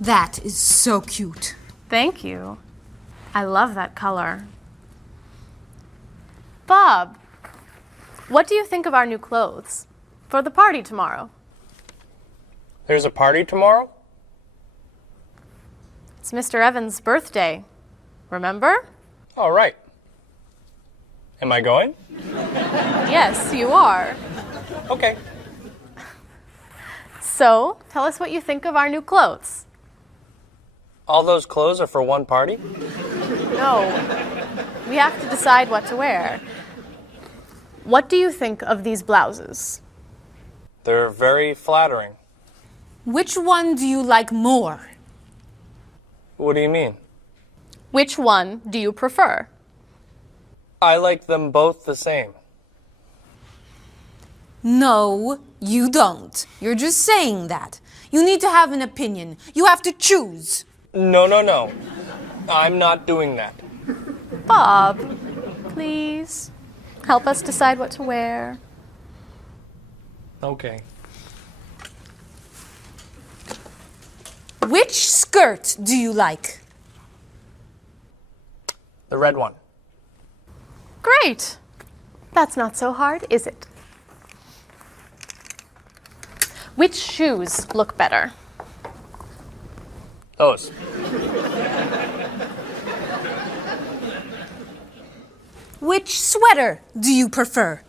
That is so cute. Thank you. I love that color. Bob, what do you think of our new clothes for the party tomorrow? There's a party tomorrow? It's Mr. Evans' birthday. Remember? All right. Am I going? Yes, you are. Okay. So, tell us what you think of our new clothes. All those clothes are for one party? No, we have to decide what to wear. What do you think of these blouses? They're very flattering. Which one do you like more? What do you mean? Which one do you prefer? I like them both the same. No, you don't. You're just saying that. You need to have an opinion. You have to choose. No. I'm not doing that. Bob, please help us decide what to wear. Okay. Which skirt do you like? The red one. Great. That's not so hard, is it? Which shoes look better? Those. Which sweater do you prefer?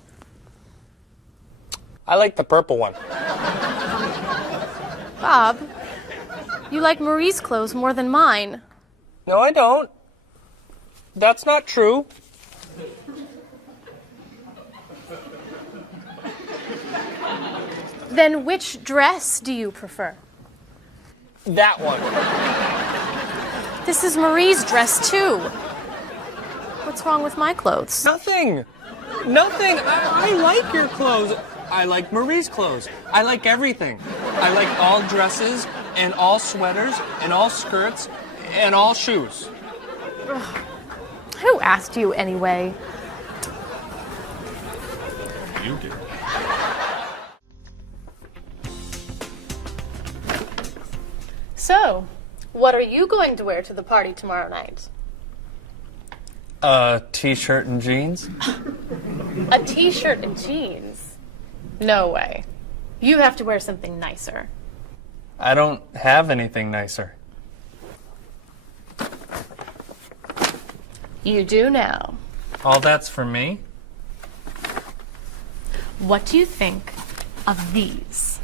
I like the purple one. Bob, you like Marie's clothes more than mine. No, I don't. That's not true. Then which dress do you prefer? That one. This is Marie's dress too. What's wrong with my clothes? Nothing. I like your clothes. I like Marie's clothes. I like everything. I like all dresses and all sweaters and all skirts and all shoes. Who asked you anyway? You did. So, what are you going to wear to the party tomorrow night? A t-shirt and jeans? A t-shirt and jeans? No way. You have to wear something nicer. I don't have anything nicer. You do now. All that's for me? What do you think of these?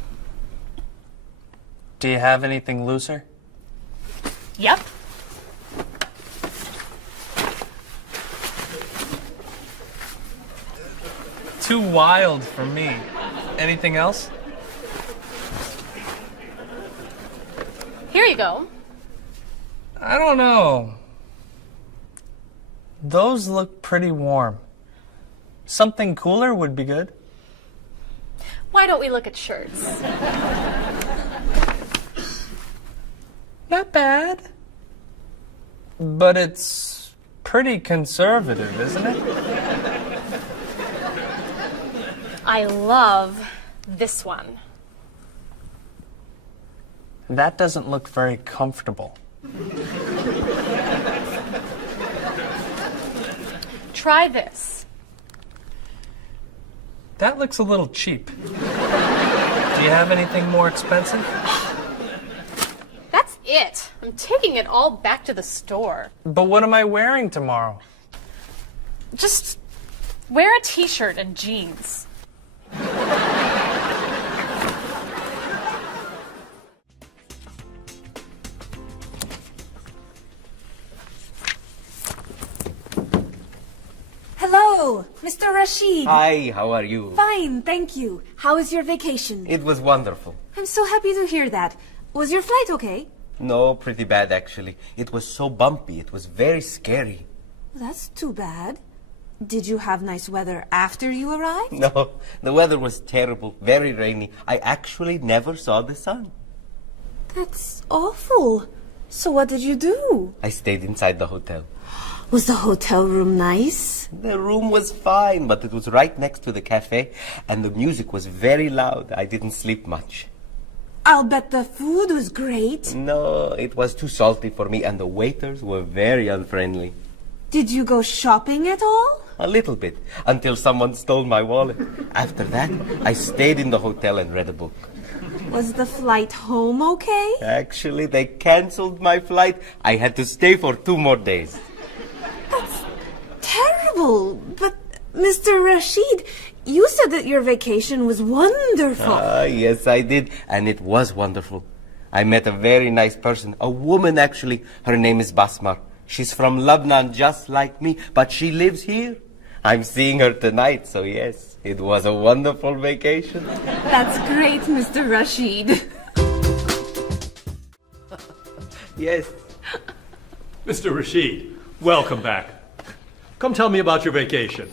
Do you have anything looser? Yep. Too wild for me. Anything else? Here you go. I don't know. Those look pretty warm. Something cooler would be good. Why don't we look at shirts? Not bad. But it's pretty conservative, isn't it? I love this one. That doesn't look very comfortable. Try this. That looks a little cheap. Do you have anything more expensive? That's it. I'm taking it all back to the store. But what am I wearing tomorrow? Just wear a t-shirt and jeans. Hello, Mr. Rashid. Hi, how are you? Fine, thank you. How was your vacation? It was wonderful. I'm so happy to hear that. Was your flight okay? No, pretty bad actually. It was so bumpy. It was very scary. That's too bad. Did you have nice weather after you arrived? No, the weather was terrible, very rainy. I actually never saw the sun. That's awful. So what did you do? I stayed inside the hotel. Was the hotel room nice? The room was fine, but it was right next to the cafe, and the music was very loud. I didn't sleep much. I'll bet the food was great. No, it was too salty for me, and the waiters were very unfriendly. Did you go shopping at all? A little bit, until someone stole my wallet. After that, I stayed in the hotel and read a book. Was the flight home okay? Actually, they canceled my flight. I had to stay for 2 more days. Terrible. But, Mr. Rashid, you said that your vacation was wonderful. Yes, I did, and it was wonderful. I met a very nice person, a woman actually. Her name is Basmar. She's from Lebanon, just like me, but she lives here. I'm seeing her tonight, so yes, it was a wonderful vacation. That's great, Mr. Rashid. Yes. Mr. Rashid, welcome back. Come tell me about your vacation.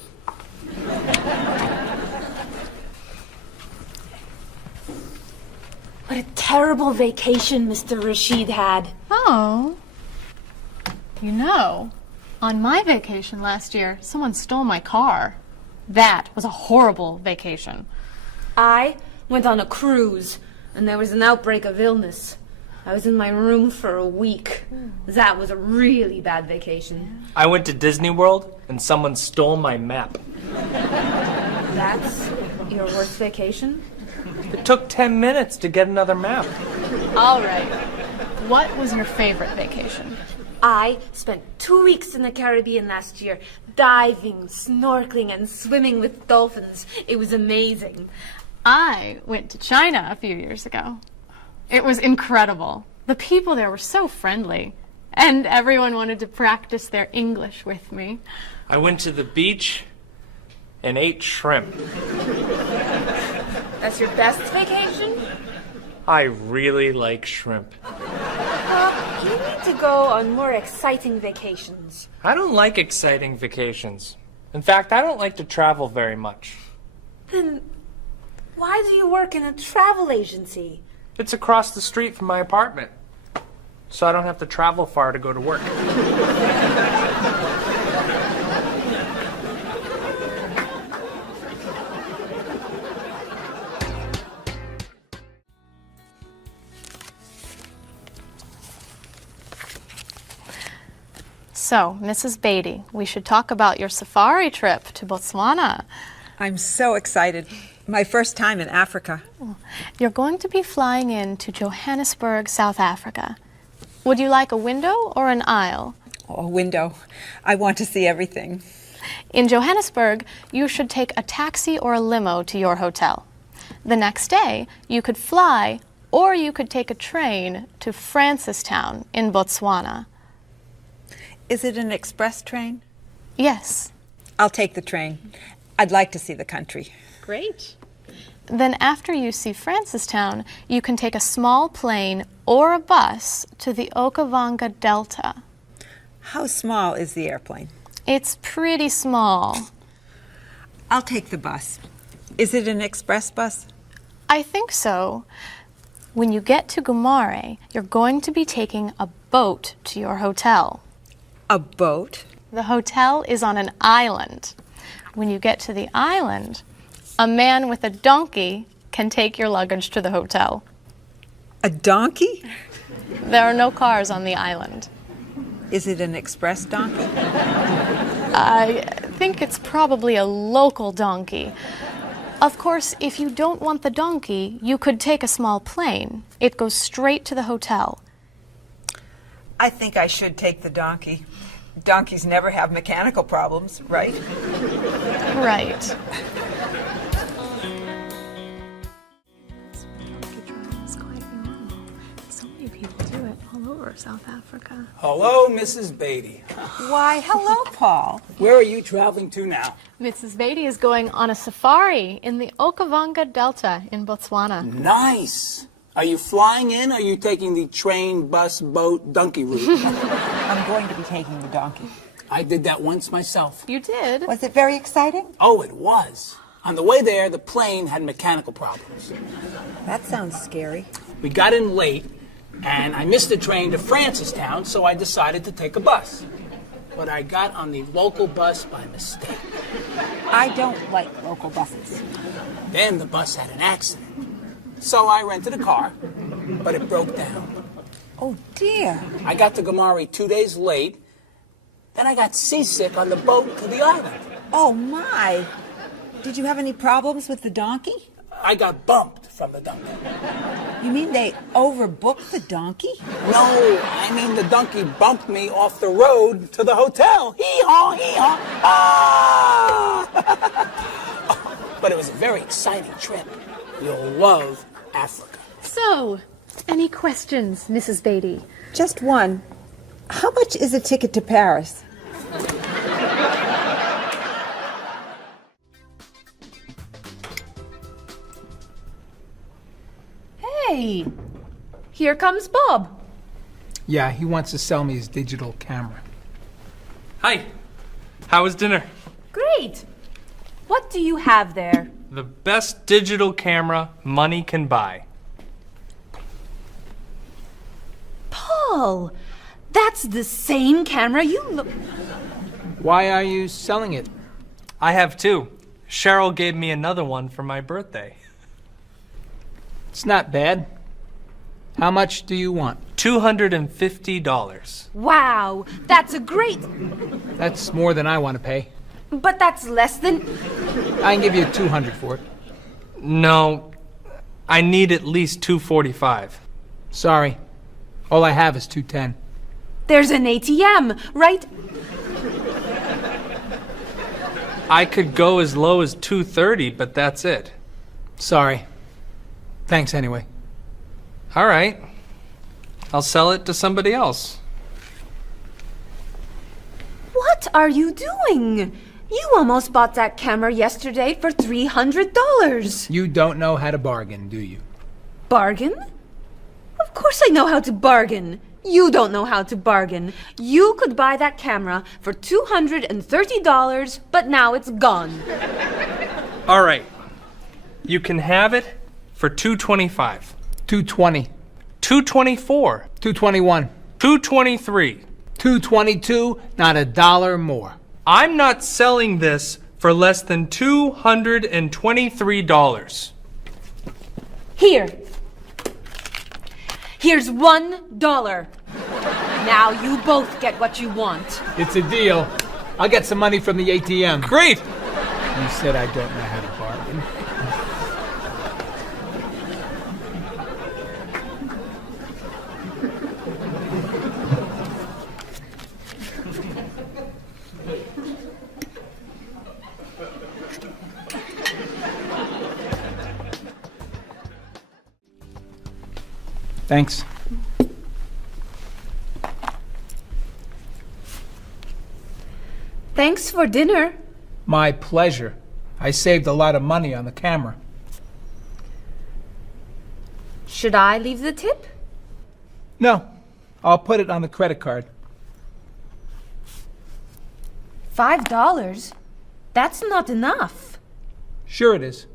What a terrible vacation Mr. Rashid had. Oh. You know, on my vacation last year, someone stole my car. That was a horrible vacation. I went on a cruise, and there was an outbreak of illness. I was in my room for a week. That was a really bad vacation. I went to Disney World and someone stole my map. That's your worst vacation? It took 10 minutes to get another map. All right. What was your favorite vacation? I spent 2 weeks in the Caribbean last year, diving, snorkeling, and swimming with dolphins. It was amazing. I went to China a few years ago. It was incredible. The people there were so friendly, and everyone wanted to practice their English with me. I went to the beach and ate shrimp. That's your best vacation? I really like shrimp. You need to go on more exciting vacations. I don't like exciting vacations. In fact, I don't like to travel very much. Then why do you work in a travel agency? It's across the street from my apartment, so I don't have to travel far to go to work. So, Mrs. Beatty, we should talk about your safari trip to Botswana. I'm so excited. My first time in Africa. You're going to be flying in to Johannesburg, South Africa. Would you like a window or an aisle? Oh, a window. I want to see everything. In Johannesburg, you should take a taxi or a limo to your hotel. The next day, you could fly or you could take a train to Francistown in Botswana. Is it an express train? Yes. I'll take the train. I'd like to see the country. Great. Then after you see Francistown, you can take a small plane or a bus to the Okavango Delta. How small is the airplane? It's pretty small. I'll take the bus. Is it an express bus? I think so. When you get to Gumare, you're going to be taking a boat to your hotel. A boat? The hotel is on an island. When you get to the island, a man with a donkey can take your luggage to the hotel. A donkey? There are no cars on the island. Is it an express donkey? I think it's probably a local donkey. Of course, if you don't want the donkey, you could take a small plane. It goes straight to the hotel. I think I should take the donkey. Donkeys never have mechanical problems, right? Right. So many people do it all over South Africa. Hello, Mrs. Beatty. Why, hello, Paul. Where are you traveling to now? Mrs. Beatty is going on a safari in the Okavango Delta in Botswana. Nice. Are you flying in or are you taking the train, bus, boat, donkey route? I'm going to be taking the donkey. I did that once myself. You did? Was it very exciting? Oh, it was. On the way there, the plane had mechanical problems. That sounds scary. We got in late, and I missed the train to Francistown, so I decided to take a bus. But I got on the local bus by mistake. I don't like local buses. Then the bus had an accident. So I rented a car, but it broke down. Oh, dear. I got to Gamari 2 days late. Then I got seasick on the boat to the island. Oh, my. Did you have any problems with the donkey? I got bumped from the donkey. You mean they overbooked the donkey? No, I mean the donkey bumped me off the road to the hotel. Hee-haw, hee-haw. Ah! But it was a very exciting trip. You'll love Africa. So, any questions, Mrs. Beatty? Just one. How much is a ticket to Paris? Hey, here comes Bob. Yeah, he wants to sell me his digital camera. Hi. How was dinner? Great. What do you have there? The best digital camera money can buy. Paul, that's the same camera you Why are you selling it? I have two. Cheryl gave me another one for my birthday. It's not bad. How much do you want? $250. Wow, that's a great. That's more than I want to pay. But that's less than. I can give you $200 for it. No, I need at least $245. Sorry. All I have is $210. There's an ATM, right? I could go as low as $230, but that's it. Sorry. Thanks anyway. All right. I'll sell it to somebody else. What are you doing? You almost bought that camera yesterday for $300. You don't know how to bargain, do you? Bargain? Of course I know how to bargain. You don't know how to bargain. You could buy that camera for $230, but now it's gone. All right. You can have it for $225. $220. $224. $221. $223. $222. Not a dollar more. I'm not selling this for less than $223. Here. Here's $1. Now you both get what you want. It's a deal. I'll get some money from the ATM. Great. You said I don't know how to bargain. Thanks. Thanks for dinner. My pleasure. I saved a lot of money on the camera. Should I leave the tip? No, I'll put it on the credit card. $5? That's not enough. Sure it is.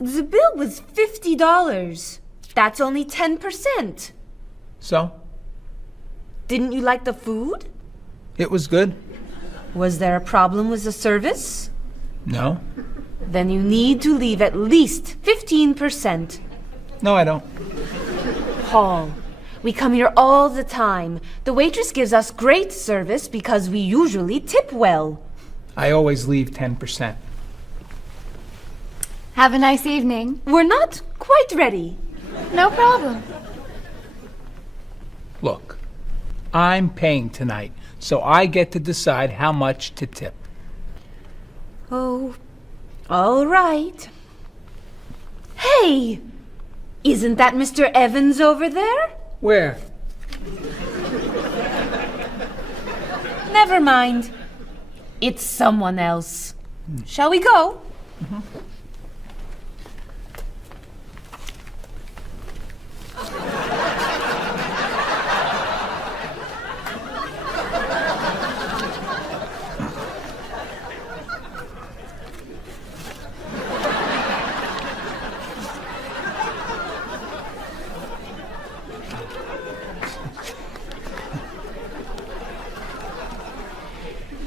The bill was $50. That's only 10%. So? Didn't you like the food? It was good? Was there a problem with the service? No. Then you need to leave at least 15%. No, I don't. Paul, we come here all the time. The waitress gives us great service because we usually tip well. I always leave 10%. Have a nice evening. We're not quite ready. No problem. Look, I'm paying tonight, so I get to decide how much to tip. Oh, all right. Hey, isn't that Mr. Evans over there? Where? Never mind. It's someone else. Shall we go?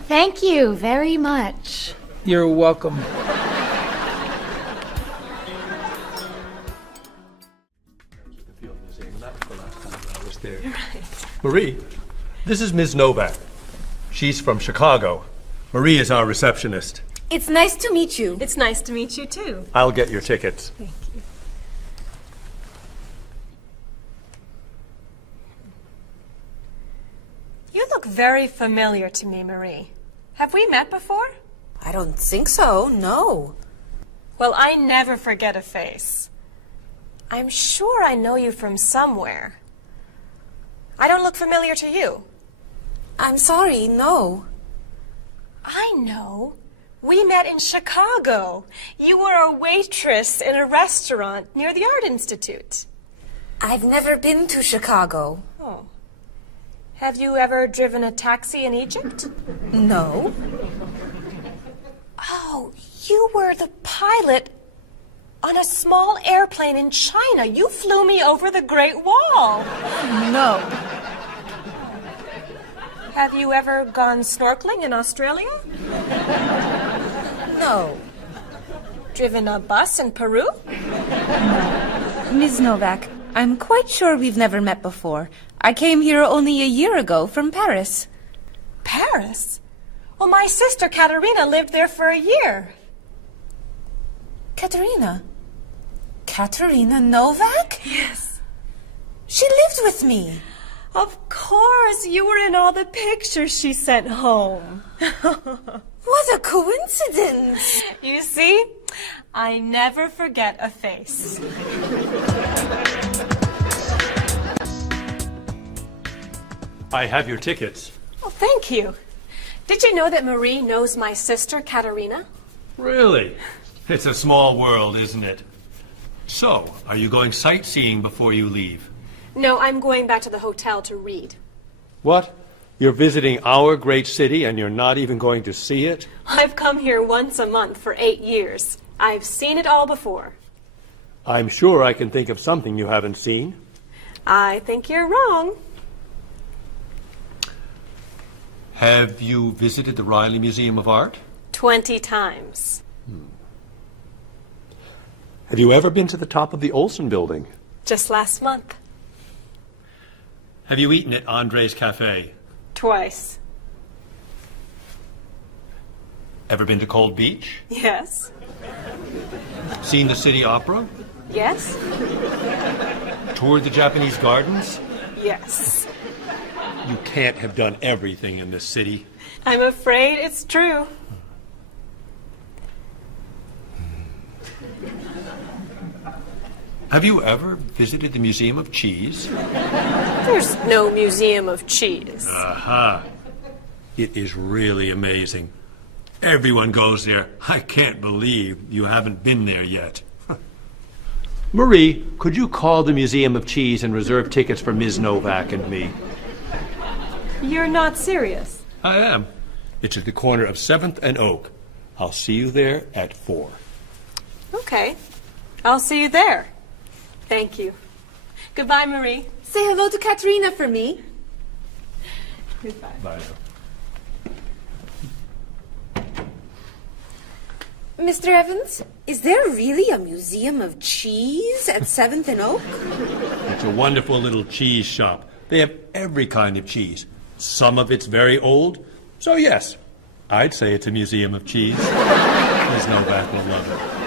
Thank you very much. You're welcome. the last time I was there. Marie, this is Ms. Novak. She's from Chicago. Marie is our receptionist. It's nice to meet you. It's nice to meet you, too. I'll get your tickets. You look very familiar to me, Marie. Have we met before? I don't think so, no. Well, I never forget a face. I'm sure I know you from somewhere. I don't look familiar to you. I'm sorry, no. I know. We met in Chicago. You were a waitress in a restaurant near the Art Institute. I've never been to Chicago. Oh. Have you ever driven a taxi in Egypt? No. Oh, you were the pilot on a small airplane in China. You flew me over the Great Wall. No. Have you ever gone snorkeling in Australia? No. Driven a bus in Peru? Ms. Novak, I'm quite sure we've never met before. I came here only a year ago from Paris. Paris? Well, my sister Katerina lived there for a year. Katerina? Katerina Novak? Yes. She lived with me. Of course, you were in all the pictures she sent home. What a coincidence. You see, I never forget a face. I have your tickets. Oh, thank you. Did you know that Marie knows my sister Katerina? Really? It's a small world, isn't it? So, are you going sightseeing before you leave? No, I'm going back to the hotel to read. What? You're visiting our great city and you're not even going to see it? I've come here once a month for 8 years. I've seen it all before. I'm sure I can think of something you haven't seen. I think you're wrong. Have you visited the Riley Museum of Art? 20 times. Have you ever been to the top of the Olson Building? Just last month. Have you eaten at Andre's Cafe? Twice. Ever been to Cold Beach? Yes. Seen the City Opera? Yes. Toured the Japanese gardens? Yes. You can't have done everything in this city. I'm afraid it's true. Have you ever visited the Museum of Cheese? There's no museum of cheese. Aha. It is really amazing. Everyone goes there. I can't believe you haven't been there yet. Marie, could you call the Museum of Cheese and reserve tickets for Ms. Novak and me? You're not serious. I am. It's at the corner of 7th and Oak. I'll see you there at 4. Okay. I'll see you there. Thank you. Goodbye, Marie. Say hello to Katerina for me. Goodbye. Bye. Mr. Evans, is there really a museum of cheese at 7th and Oak? It's a wonderful little cheese shop. They have every kind of cheese. Some of it's very old. So yes, I'd say it's a museum of cheese. Ms. Novak will love it.